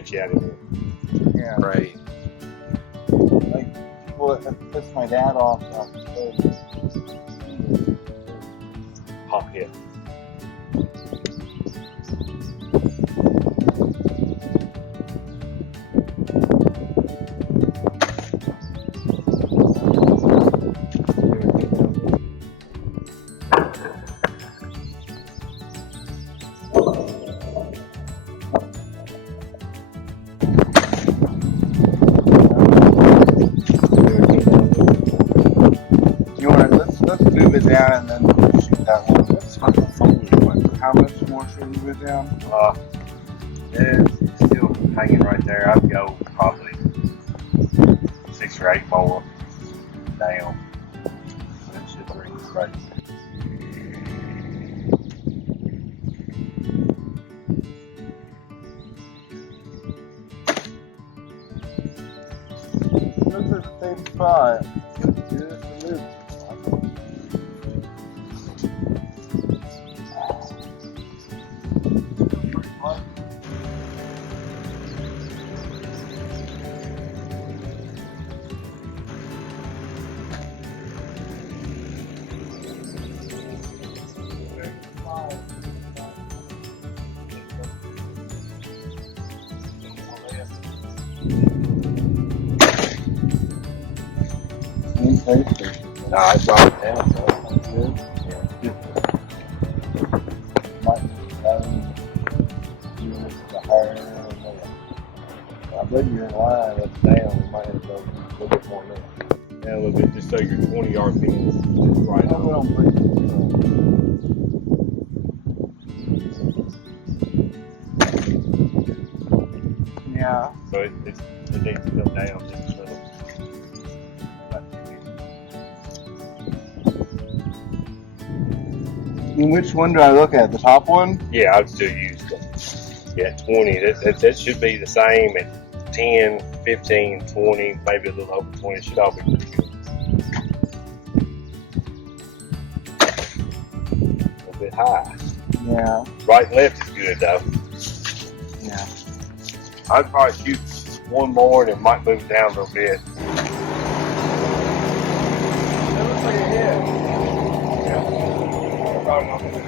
catch you out of it. Yeah. Right. Like people that pissed my dad off. Oh, yeah. Let's move it down and then shoot that one. How much more should we move it down? It's still hanging right there. I'd go probably 6 or 8 more down. That should bring it right. It's at the same spot. Just move. Nah, it's right down. So that's good. Yeah. I bet you're in line. That's down. We might have to go a little bit more now. Yeah, a little bit, just so your 20-yard pin is right I'll on. go on break. Yeah. So it needs to come down just a little. And which one do I look at? The top one? Yeah, I'd still use the 20. That should be the same at 10, 15, 20, maybe a little over 20. It should all be pretty good. A little bit high. Yeah. Right and left is good though. Yeah. I'd probably shoot one more and it might move it down a little bit. That looks like a hit. Yeah. Probably not gonna do it.